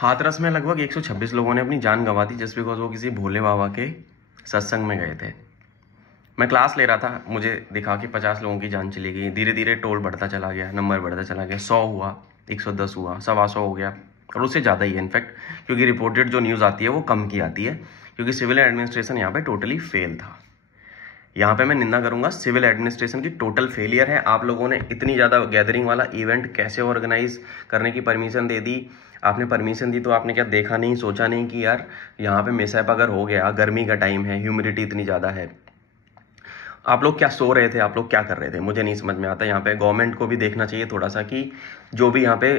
हाथरस में लगभग 126 लोगों ने अपनी जान गंवा दी जस्ट बिकॉज वो किसी भोले बाबा के सत्संग में गए थे। मैं क्लास ले रहा था, मुझे दिखा कि 50 लोगों की जान चली गई। धीरे धीरे टोल बढ़ता चला गया, नंबर बढ़ता चला गया, 100 हुआ, 110 हुआ, 125 हो गया और उससे ज़्यादा ही है इनफैक्ट, क्योंकि रिपोर्टेड जो न्यूज़ आती है वो कम की आती है, क्योंकि सिविल एडमिनिस्ट्रेशन यहाँ पे टोटली फेल था। यहाँ पे मैं निंदा करूंगा, सिविल एडमिनिस्ट्रेशन की टोटल फेलियर है। आप लोगों ने इतनी ज़्यादा गैदरिंग वाला इवेंट कैसे ऑर्गेनाइज करने की परमिशन दे दी? आपने परमिशन दी तो आपने क्या देखा नहीं, सोचा नहीं कि यार यहाँ पे मिसहैप अगर हो गया, गर्मी का टाइम है, ह्यूमिडिटी इतनी ज़्यादा है, आप लोग क्या सो रहे थे, आप लोग क्या कर रहे थे? मुझे नहीं समझ में आता। यहाँ पे गवर्नमेंट को भी देखना चाहिए थोड़ा सा कि जो भी यहाँ पे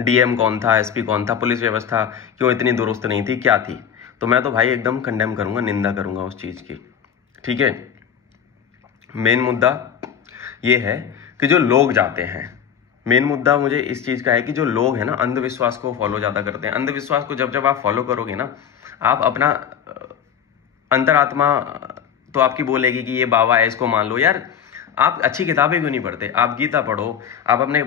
डीएम कौन था, एसपी कौन था, पुलिस व्यवस्था क्यों इतनी दुरुस्त नहीं थी, क्या थी? तो मैं तो भाई एकदम कंडेम करूंगा, निंदा करूंगा उस चीज़ की। ठीक है, मेन मुद्दा ये है कि जो लोग जाते हैं, मेन मुद्दा मुझे इस चीज़ का है कि जो लोग हैं ना, अंधविश्वास को फॉलो ज़्यादा करते हैं। अंधविश्वास को जब जब आप फॉलो करोगे ना, आप अपना अंतरात्मा तो आपकी बोलेगी कि ये बाबा है, इसको मान लो। यार आप अच्छी किताबें क्यों नहीं पढ़ते? आप गीता पढ़ो, आप अपने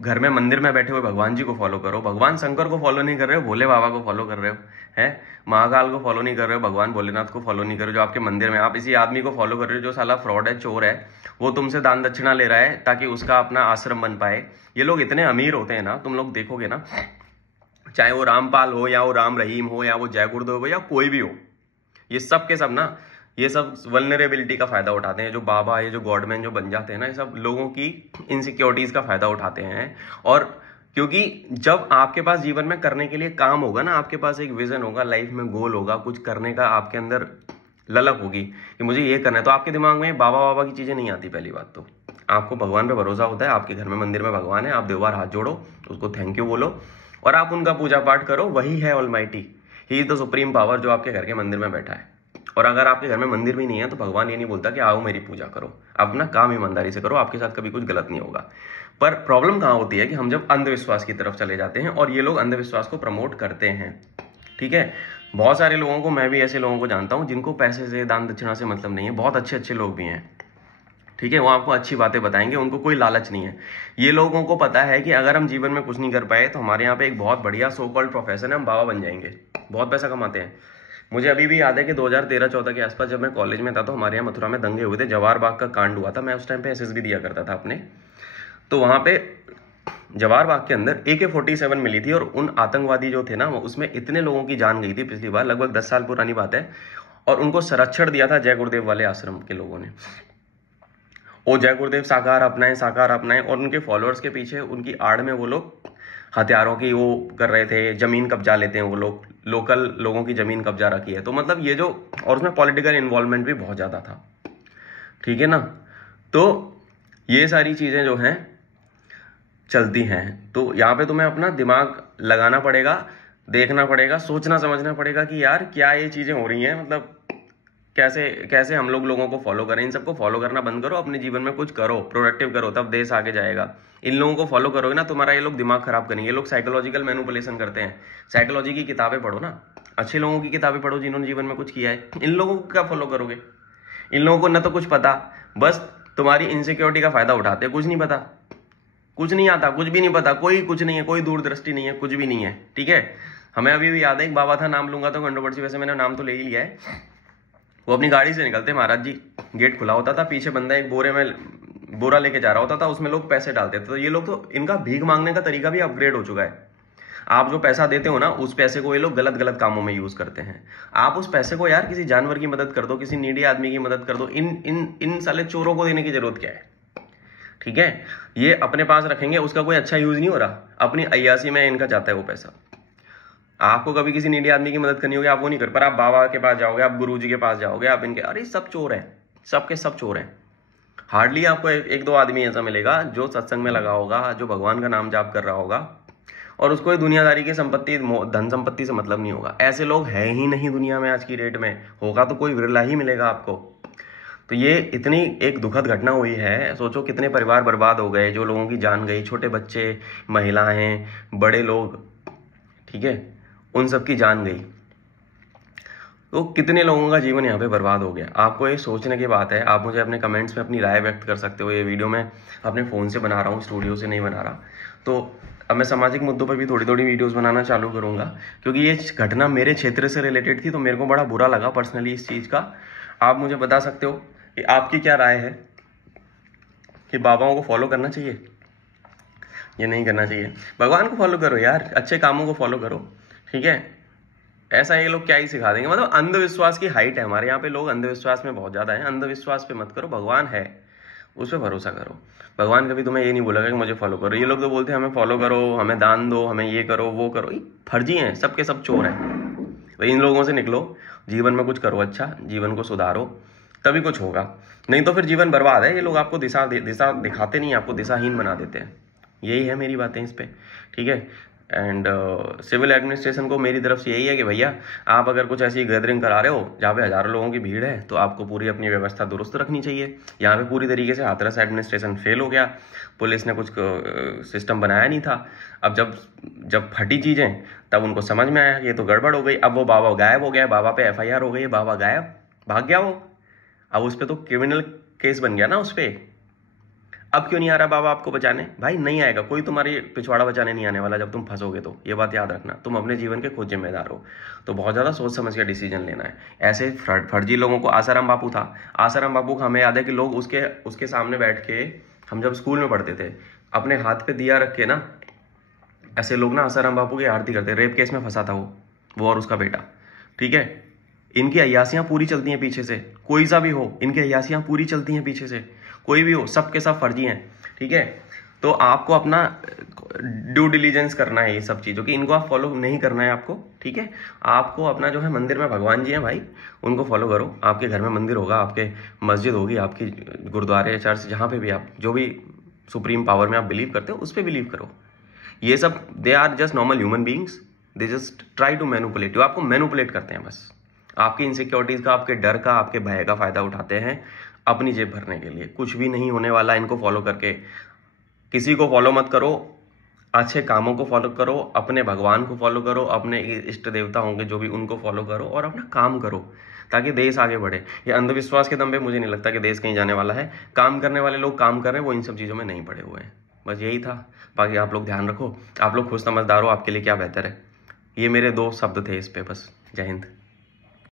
घर में मंदिर में बैठे हुए भगवान जी को फॉलो करो। भगवान शंकर को फॉलो नहीं कर रहे हो, भोले बाबा को फॉलो कर रहे हो, हैं महाकाल को फॉलो नहीं कर रहे हो, भगवान भोलेनाथ को फॉलो नहीं कर रहे हो जो आपके मंदिर में। आप इसी आदमी को फॉलो कर रहे हो जो साला फ्रॉड है, चोर है, वो तुमसे दान दक्षिणा ले रहा है ताकि उसका अपना आश्रम बन पाए। ये लोग इतने अमीर होते हैं ना, तुम लोग देखोगे ना, चाहे वो रामपाल हो या वो राम रहीम हो या वो जय गुरुदेव हो या कोई भी हो, ये सब के सब ना, ये सब वल्नरेबिलिटी का फायदा उठाते हैं। जो बाबा, ये जो गॉडमैन जो बन जाते हैं ना, ये सब लोगों की इनसिक्योरिटीज का फायदा उठाते हैं। और क्योंकि जब आपके पास जीवन में करने के लिए काम होगा ना, आपके पास एक विजन होगा, लाइफ में गोल होगा, कुछ करने का आपके अंदर ललक होगी कि मुझे ये करना है, तो आपके दिमाग में बाबा बाबा की चीजें नहीं आती। पहली बात तो आपको भगवान पे भरोसा होता है, आपके घर में मंदिर में भगवान है, आप 2 बार हाथ जोड़ो, उसको थैंक यू बोलो और आप उनका पूजा पाठ करो। वही है almighty, he is the supreme power जो आपके घर के मंदिर में बैठा है। और अगर आपके घर में मंदिर भी नहीं है तो भगवान ये नहीं बोलता कि आओ मेरी पूजा करो, आप अपना काम ईमानदारी से करो, आपके साथ कभी कुछ गलत नहीं होगा। पर प्रॉब्लम कहाँ होती है कि हम जब अंधविश्वास की तरफ चले जाते हैं, और ये लोग अंधविश्वास को प्रमोट करते हैं। ठीक है, बहुत सारे लोगों को, मैं भी ऐसे लोगों को जानता हूं जिनको पैसे से, दान दक्षिणा से मतलब नहीं है। बहुत अच्छे अच्छे लोग भी हैं, ठीक है, वो आपको अच्छी बातें बताएंगे, उनको कोई लालच नहीं है। ये लोगों को पता है कि अगर हम जीवन में कुछ नहीं कर पाए तो हमारे यहाँ पे एक बहुत बढ़िया सो कॉल्ड प्रोफेशन है, हम बाबा बन जाएंगे, बहुत पैसा कमाते हैं। मुझे अभी भी याद है कि 2013-14 के आसपास जब मैं कॉलेज में था तो हमारे यहाँ मथुरा में दंगे हुए थे, जवाहर बाग का कांड हुआ था। मैं उस टाइम पे एसएसबी दिया करता था अपने, तो वहां पे जवाहर बाग के अंदर AK-47 मिली थी और उन आतंकवादी जो थे ना, उसमें इतने लोगों की जान गई थी पिछली बार, लगभग 10 साल पुरानी बात है, और उनको संरक्षण दिया था जय गुरुदेव वाले आश्रम के लोगों ने। वो जय गुरुदेव साकार अपनाएं, साकार अपनाएं, और उनके फॉलोअर्स के पीछे, उनकी आड़ में वो लोग हथियारों की वो कर रहे थे, जमीन कब्जा लेते हैं वो लोग, लोकल लोगों की जमीन कब्जा रखी है। तो मतलब ये जो, और उसमें पॉलिटिकल इन्वॉल्वमेंट भी बहुत ज्यादा था, ठीक है ना। तो ये सारी चीजें जो हैं चलती हैं, तो यहाँ पे तुम्हें अपना दिमाग लगाना पड़ेगा, देखना पड़ेगा, सोचना समझना पड़ेगा कि यार क्या ये चीजें हो रही हैं, मतलब कैसे कैसे हम लोगों को फॉलो करें। इन सबको फॉलो करना बंद करो, अपने जीवन में कुछ करो, प्रोडक्टिव करो, तब देश आगे जाएगा। इन लोगों को फॉलो करोगे ना, तुम्हारा ये लोग दिमाग खराब करेंगे। ये लोग साइकोलॉजिकल मैनिपुलेशन करते हैं। साइकोलॉजी की किताबें पढ़ो ना, अच्छे लोगों की किताबें पढ़ो जिन्होंने जीवन में कुछ किया है। इन लोगों को क्या फॉलो करोगे? इन लोगों को न तो कुछ पता, बस तुम्हारी इनसिक्योरिटी का फायदा उठाते हैं। कुछ नहीं पता, कुछ नहीं आता, कुछ भी नहीं पता, कोई कुछ नहीं है, कोई दूरदृष्टि नहीं है, कुछ भी नहीं है। ठीक है, हमें अभी भी याद है, एक बाबा था, नाम लूंगा तो कंट्रोवर्सी, वैसे मैंने नाम तो ले ही लिया है। वो अपनी गाड़ी से निकलते महाराज जी, गेट खुला होता था, पीछे बंदा एक बोरे में बोरा लेके जा रहा होता था, उसमें लोग पैसे डालते थे। तो ये लोग तो, इनका भीख मांगने का तरीका भी अपग्रेड हो चुका है। आप जो पैसा देते हो ना, उस पैसे को ये लोग गलत गलत कामों में यूज करते हैं। आप उस पैसे को यार किसी जानवर की मदद कर दो, किसी नीडी आदमी की मदद कर दो। इन साले चोरों को देने की जरूरत क्या है? ठीक है, ये अपने पास रखेंगे, उसका कोई अच्छा यूज नहीं हो रहा, अपनी अय्यासी में इनका जाता है वो पैसा। आपको कभी किसी नीडी आदमी की मदद करनी होगी, आप वो नहीं कर, पर आप बाबा के पास जाओगे, आप गुरुजी के पास जाओगे, आप इनके, अरे सब चोर हैं, सबके सब चोर हैं। हार्डली आपको एक दो आदमी ऐसा मिलेगा जो सत्संग में लगा होगा, जो भगवान का नाम जाप कर रहा होगा और उसको ये दुनियादारी की संपत्ति, धन संपत्ति से मतलब नहीं होगा। ऐसे लोग हैं ही नहीं दुनिया में आज की डेट में, होगा तो कोई विरला ही मिलेगा आपको। तो ये इतनी एक दुखद घटना हुई है, सोचो कितने परिवार बर्बाद हो गए, जो लोगों की जान गई, छोटे बच्चे, महिलाएं, बड़े लोग, ठीक है, उन सब की जान गई। तो कितने लोगों का जीवन यहाँ पे बर्बाद हो गया। आपको ये सोचने की बात है। आप मुझे अपने कमेंट्स में अपनी राय व्यक्त कर सकते हो। ये वीडियो मैं अपने फ़ोन से बना रहा हूँ, स्टूडियो से नहीं बना रहा। तो अब मैं सामाजिक मुद्दों पर भी थोड़ी थोड़ी वीडियोस बनाना चालू करूंगा, क्योंकि ये घटना मेरे क्षेत्र से रिलेटेड थी, तो मेरे को बड़ा बुरा लगा पर्सनली इस चीज़ का। आप मुझे बता सकते हो कि आपकी क्या राय है कि बाबाओं को फॉलो करना चाहिए या नहीं करना चाहिए। भगवान को फॉलो करो यार, अच्छे कामों को फॉलो करो, ठीक है। ऐसा ये लोग क्या ही सिखा देंगे, मतलब अंधविश्वास की हाइट है हमारे यहाँ पे, लोग अंधविश्वास में बहुत ज़्यादा है। अंधविश्वास पे मत करो, भगवान है उस पर भरोसा करो। भगवान कभी तुम्हें ये नहीं बोलेगा कि मुझे फॉलो करो। ये लोग तो बोलते हैं हमें फॉलो करो, हमें दान दो, हमें ये करो वो करो, ये फर्जी हैं, सबके सब चोर हैं। तो इन लोगों से निकलो, जीवन में कुछ करो अच्छा, जीवन को सुधारो, तभी कुछ होगा। नहीं तो फिर जीवन बर्बाद है। ये लोग आपको दिशा दिखाते नहीं, आपको दिशाहीन बना देते हैं। यही है मेरी बातें इस पर, ठीक है। एंड सिविल एडमिनिस्ट्रेशन को मेरी तरफ से यही है कि भैया आप अगर कुछ ऐसी गैदरिंग करा रहे हो जहाँ पे हज़ारों लोगों की भीड़ है, तो आपको पूरी अपनी व्यवस्था दुरुस्त रखनी चाहिए। यहाँ पे पूरी तरीके से हाथरस एडमिनिस्ट्रेशन फेल हो गया, पुलिस ने कुछ सिस्टम बनाया नहीं था। अब जब फटी चीज़ें तब उनको समझ में आया कि ये तो गड़बड़ हो गई। अब वो बाबा गायब हो गया, बाबा पे FIR हो गई, बाबा गायब, भाग गया वो। अब उस पर तो क्रिमिनल केस बन गया ना उस पर। अब क्यों नहीं आ रहा बाबा आपको बचाने? भाई नहीं आएगा कोई, तुम्हारी पिछवाड़ा बचाने नहीं आने वाला जब तुम फंसोगे। तो ये बात याद रखना, तुम अपने जीवन के खुद जिम्मेदार हो। तो बहुत ज़्यादा सोच समझ के डिसीजन लेना है। ऐसे फर्जी लोगों को, आसाराम बापू था, आसाराम बापू का हमें याद है कि लोग उसके सामने बैठ के, हम जब स्कूल में पढ़ते थे, अपने हाथ पे दिया रख के ना, ऐसे लोग ना आसाराम बापू की आरती करते। रेप केस में फंसा था वो और उसका बेटा, ठीक है। इनकी अय्यासियाँ पूरी चलती हैं पीछे से, कोई सा भी हो, इनकी अय्यासियाँ पूरी चलती हैं पीछे से, कोई भी हो, सबके सब फर्जी हैं, ठीक है। तो आपको अपना ड्यू डिलीजेंस करना है ये सब चीज़ों की, इनको आप फॉलो नहीं करना है आपको, ठीक है। आपको अपना जो है, मंदिर में भगवान जी हैं भाई, उनको फॉलो करो। आपके घर में मंदिर होगा, आपके मस्जिद होगी, आपकी गुरुद्वारे चर्च, जहाँ पे भी आप जो भी सुप्रीम पावर में आप बिलीव करते हो उस पर बिलीव करो। ये सब they are just normal human beings, they just try to manipulate you. आपको मैनिपुलेट करते हैं बस, आपकी इनसिक्योरिटीज़ का, आपके डर का, आपके भय का फ़ायदा उठाते हैं अपनी जेब भरने के लिए। कुछ भी नहीं होने वाला इनको फॉलो करके। किसी को फॉलो मत करो, अच्छे कामों को फॉलो करो, अपने भगवान को फॉलो करो, अपने इष्ट देवता होंगे जो भी, उनको फॉलो करो और अपना काम करो, ताकि देश आगे बढ़े। ये अंधविश्वास के दम पे मुझे नहीं लगता कि देश कहीं जाने वाला है। काम करने वाले लोग काम कर रहे हैं, वो इन सब चीज़ों में नहीं पड़े हुए हैं। बस यही था। बाकी आप लोग ध्यान रखो, आप लोग खुद समझदार हो, आपके लिए क्या बेहतर है। ये मेरे 2 शब्द थे इस पे बस। जय हिंद।